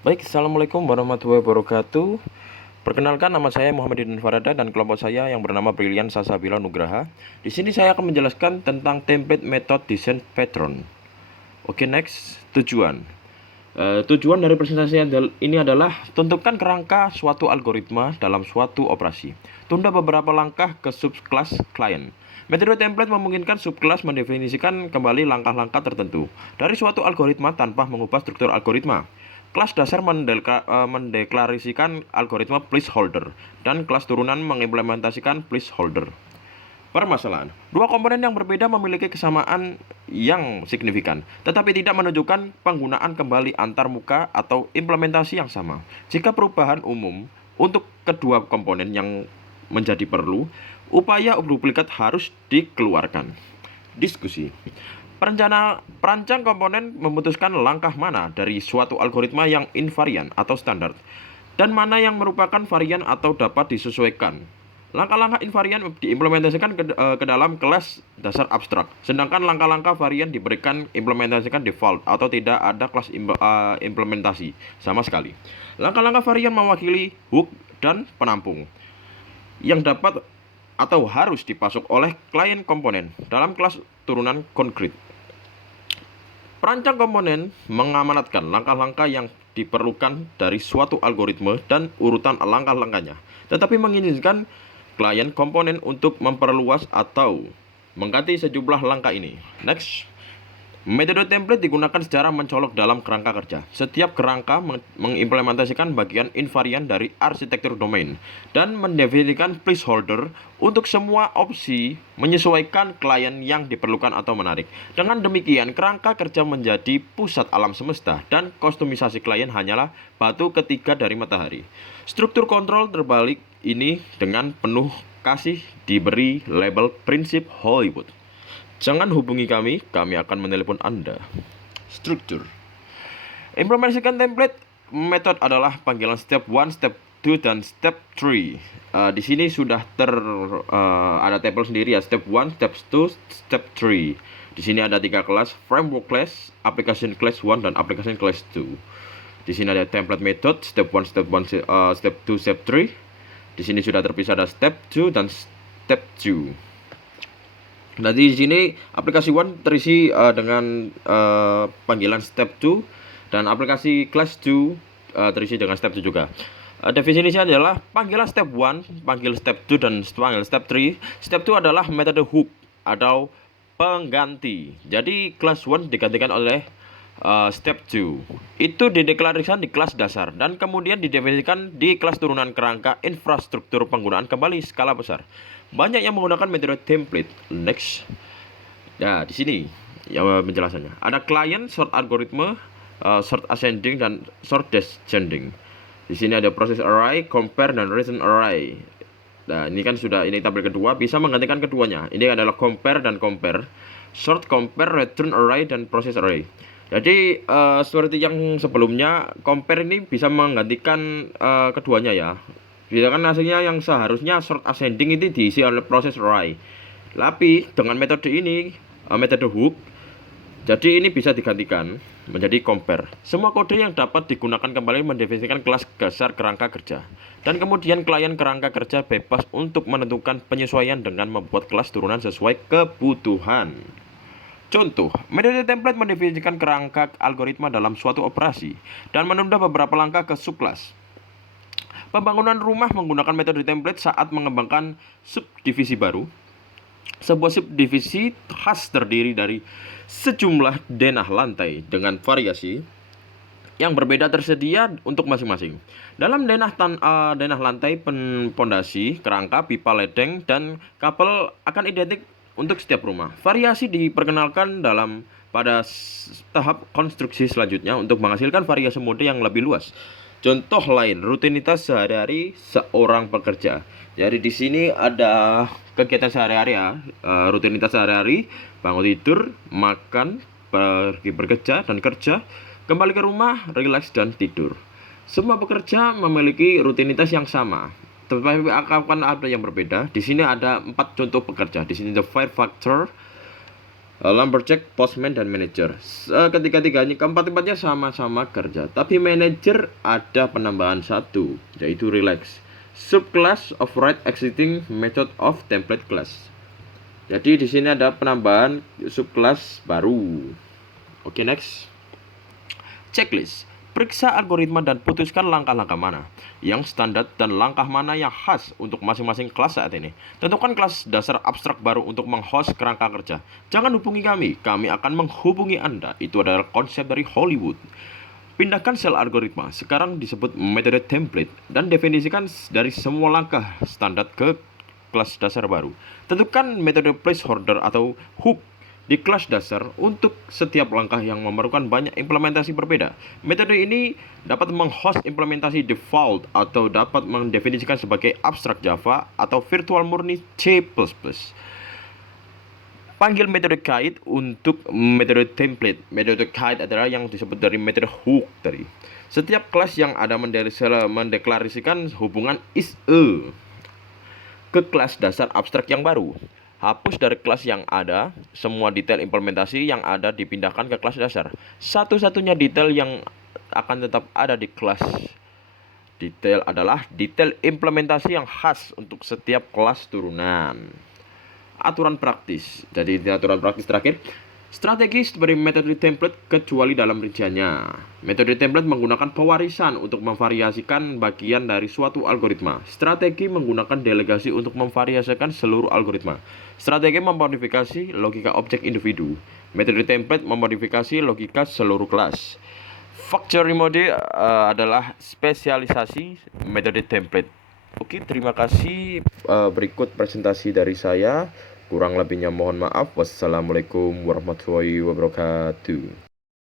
Baik, Assalamualaikum warahmatullahi wabarakatuh. Perkenalkan, nama saya Muhammad Idin Farada dan kelompok saya yang bernama Brilian Sasabila Nugraha. Di sini saya akan menjelaskan tentang template method design pattern. Oke, next, tujuan. Tujuan dari presentasi ini adalah tentukan kerangka suatu algoritma dalam suatu operasi. Tunda beberapa langkah ke subclass klien. Metode template memungkinkan subclass mendefinisikan kembali langkah-langkah tertentu dari suatu algoritma tanpa mengubah struktur algoritma. Kelas dasar mendeklarasikan algoritma placeholder, dan kelas turunan mengimplementasikan placeholder. Permasalahan, dua komponen yang berbeda memiliki kesamaan yang signifikan, tetapi tidak menunjukkan penggunaan kembali antar muka atau implementasi yang sama. Jika perubahan umum untuk kedua komponen yang menjadi perlu, upaya duplikat harus dikeluarkan. Diskusi. Perancang komponen memutuskan langkah mana dari suatu algoritma yang invarian atau standar, dan mana yang merupakan varian atau dapat disesuaikan. Langkah-langkah invarian diimplementasikan ke dalam kelas dasar abstrak, sedangkan langkah-langkah varian diberikan implementasikan default atau tidak ada kelas implementasi sama sekali. Langkah-langkah varian mewakili hook dan penampung yang dapat atau harus dipasok oleh klien komponen dalam kelas turunan konkret. Perancang komponen mengamanatkan langkah-langkah yang diperlukan dari suatu algoritma dan urutan langkah-langkahnya, tetapi mengizinkan klien komponen untuk memperluas atau mengganti sejumlah langkah ini. Next. Metode template digunakan secara mencolok dalam kerangka kerja. Setiap kerangka mengimplementasikan bagian invarian dari arsitektur domain dan mendefinisikan placeholder untuk semua opsi menyesuaikan klien yang diperlukan atau menarik. Dengan demikian, kerangka kerja menjadi pusat alam semesta dan kustomisasi klien hanyalah batu ketiga dari matahari. Struktur kontrol terbalik ini dengan penuh kasih diberi label prinsip Hollywood. Jangan hubungi kami akan menelepon Anda. Struktur. Implementasikan template method adalah panggilan step 1, step 2, dan step 3. Di sini sudah ada tabel sendiri ya, step 1, step 2, step 3. Di sini ada 3 kelas, framework class, application class 1, dan application class 2. Di sini ada template method, step 1, step 1, step 2, step 3. Di sini sudah terpisah ada step 2 dan step 2. Nah, di sini aplikasi One terisi dengan panggilan step 2, dan aplikasi class 2 terisi dengan step 2 juga. Definisinya adalah panggilan step 1, panggil step 2, dan panggil step 3. Step 2 adalah metode hook atau pengganti. Jadi class 1 digantikan oleh step 2. Itu dideklarasikan di kelas dasar dan kemudian didefinisikan di kelas turunan kerangka infrastruktur penggunaan kembali skala besar. Banyak yang menggunakan metode template. Next. Ya, di sini ya penjelasannya. Ada client sort algoritma, sort ascending, dan sort descending. Di sini ada proses array, compare, dan return array. Nah, ini kan sudah, ini tabel kedua, bisa menggantikan keduanya. Ini adalah compare dan compare, sort, compare, return array, dan proses array. Jadi seperti yang sebelumnya, compare ini bisa menggantikan keduanya ya. Bisa kan hasilnya yang seharusnya sort ascending itu diisi oleh proses array. Tapi dengan metode ini, metode hook, jadi ini bisa digantikan menjadi compare. Semua kode yang dapat digunakan kembali mendefinisikan kelas dasar kerangka kerja. Dan kemudian klien kerangka kerja bebas untuk menentukan penyesuaian dengan membuat kelas turunan sesuai kebutuhan. Contoh, metode template mendefinisikan kerangka algoritma dalam suatu operasi dan menunda beberapa langkah ke subclass. Pembangunan rumah menggunakan metode template saat mengembangkan subdivisi baru. Sebuah subdivisi khas terdiri dari sejumlah denah lantai dengan variasi yang berbeda tersedia untuk masing-masing. Dalam denah lantai, pondasi, kerangka, pipa ledeng, dan kabel akan identik untuk setiap rumah. Variasi diperkenalkan pada tahap konstruksi selanjutnya untuk menghasilkan variasi mode yang lebih luas. Contoh lain, rutinitas sehari-hari seorang pekerja. Jadi di sini ada kegiatan sehari-hari ya, rutinitas sehari-hari, bangun tidur, makan, pergi bekerja dan kerja, kembali ke rumah, rileks dan tidur. Semua pekerja memiliki rutinitas yang sama, tetapi akan ada yang berbeda. Di sini ada 4 contoh pekerja. Di sini the five factor lumberjack, postman, dan manager. Ketiga-tiganya, keempat-empatnya sama-sama kerja, tapi manager ada penambahan satu, yaitu relax. Subclass of right exiting method of template class. Jadi di sini ada penambahan subclass baru. Oke, next. Checklist. Periksa algoritma dan putuskan langkah-langkah mana yang standar dan langkah mana yang khas untuk masing-masing kelas saat ini. Tentukan kelas dasar abstrak baru untuk menghost kerangka kerja. Jangan hubungi kami akan menghubungi Anda. Itu adalah konsep dari Hollywood. Pindahkan sel algoritma, sekarang disebut metode template, dan definisikan dari semua langkah standar ke kelas dasar baru. Tentukan metode placeholder atau hook di kelas dasar untuk setiap langkah yang memerlukan banyak implementasi berbeda. Metode ini dapat menghost implementasi default atau dapat mendefinisikan sebagai abstrak Java atau virtual murni C++. Panggil metode kait untuk metode template. Metode kait adalah yang disebut dari metode hook tadi. Setiap kelas yang ada mendeklarasikan hubungan is-a ke kelas dasar abstrak yang baru. Hapus dari kelas yang ada, semua detail implementasi yang ada dipindahkan ke kelas dasar. Satu-satunya detail yang akan tetap ada di kelas detail adalah detail implementasi yang khas untuk setiap kelas turunan. Aturan praktis. Jadi aturan praktis terakhir, strategi seperti metode template kecuali dalam rinciannya. Metode template menggunakan pewarisan untuk memvariasikan bagian dari suatu algoritma. Strategi menggunakan delegasi untuk memvariasikan seluruh algoritma. Strategi memodifikasi logika objek individu. Metode template memodifikasi logika seluruh kelas. Factory mode adalah spesialisasi metode template. Oke, terima kasih. Berikut presentasi dari saya. Kurang lebihnya mohon maaf. Wassalamualaikum warahmatullahi wabarakatuh.